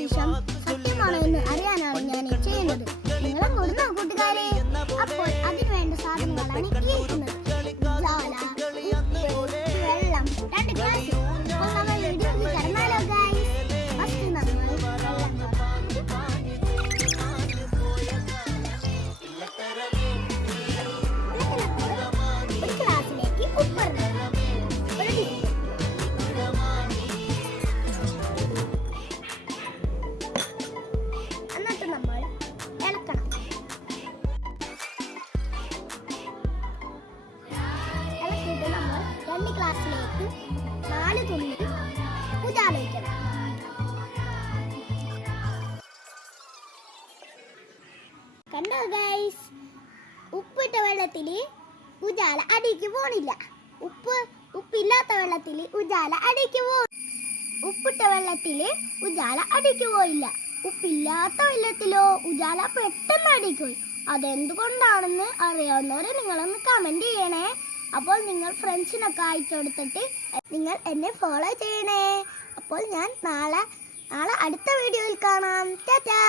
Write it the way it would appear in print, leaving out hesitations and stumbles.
അന്തരീക്ഷം സത്യമാണോ എന്ന് അറിയാനാണ് ഞാൻ ചെയ്യുന്നത്. നിങ്ങളും കൊടുന്ന കൂട്ടുകാരെ. അപ്പോൾ അതിനു വേണ്ട സാധനങ്ങളാണ് ഈ ഇരിക്കുന്നത്. ഉജാല, ഉപ്പ്, വെള്ളം, 2 ഗ്ലാസ്. അപ്പോൾ നമ്മൾ വീഡിയോയിൽ കടന്നാലോ ഗൈസ്. ഫസ്റ്റ് നമ്മൾ വെള്ളം ഒരു ഗ്ലാസ്സിലേക്ക് ഉപ്പ് ഇടണം. എന്നിട്ട് നമ്മൾ ഇളക്കണം. ഇളക്കിയിട്ട് നമ്മൾ 2 ഗ്ലാസ്സിലേക്ക് 4 തുള്ളി ഉജാല ഒഴിക്കണം. കണ്ടോ ഗൈസ്, ഉപ്പിട്ട വെള്ളത്തിൽ ഉജാല അടിക്ക് പോണില്ല. ഉപ്പില്ലാത്ത വെള്ളത്തിൽ ഉജാല അടിക്ക് പോകും. ഉപ്പിട്ട വെള്ളത്തിൽ ഉജാല അടിക്ക് പോയില്ല. ഉപ്പില്ലാത്ത വെള്ളത്തിലോ ഉജാല പെട്ടെന്ന് അടിക്ക് പോയി. അതെന്തുകൊണ്ടാണെന്ന് അറിയാവുന്നവരെ നിങ്ങളൊന്ന് കമന്റ് ചെയ്യണേ. അപ്പോൾ നിങ്ങൾ ഫ്രണ്ട്സിനൊക്കെ അയച്ചു കൊടുത്തിട്ട് നിങ്ങൾ എന്നെ ഫോളോ ചെയ്യണേ. അപ്പോൾ ഞാൻ നാളെ അടുത്ത വീഡിയോയിൽ കാണാം. ടാറ്റാ.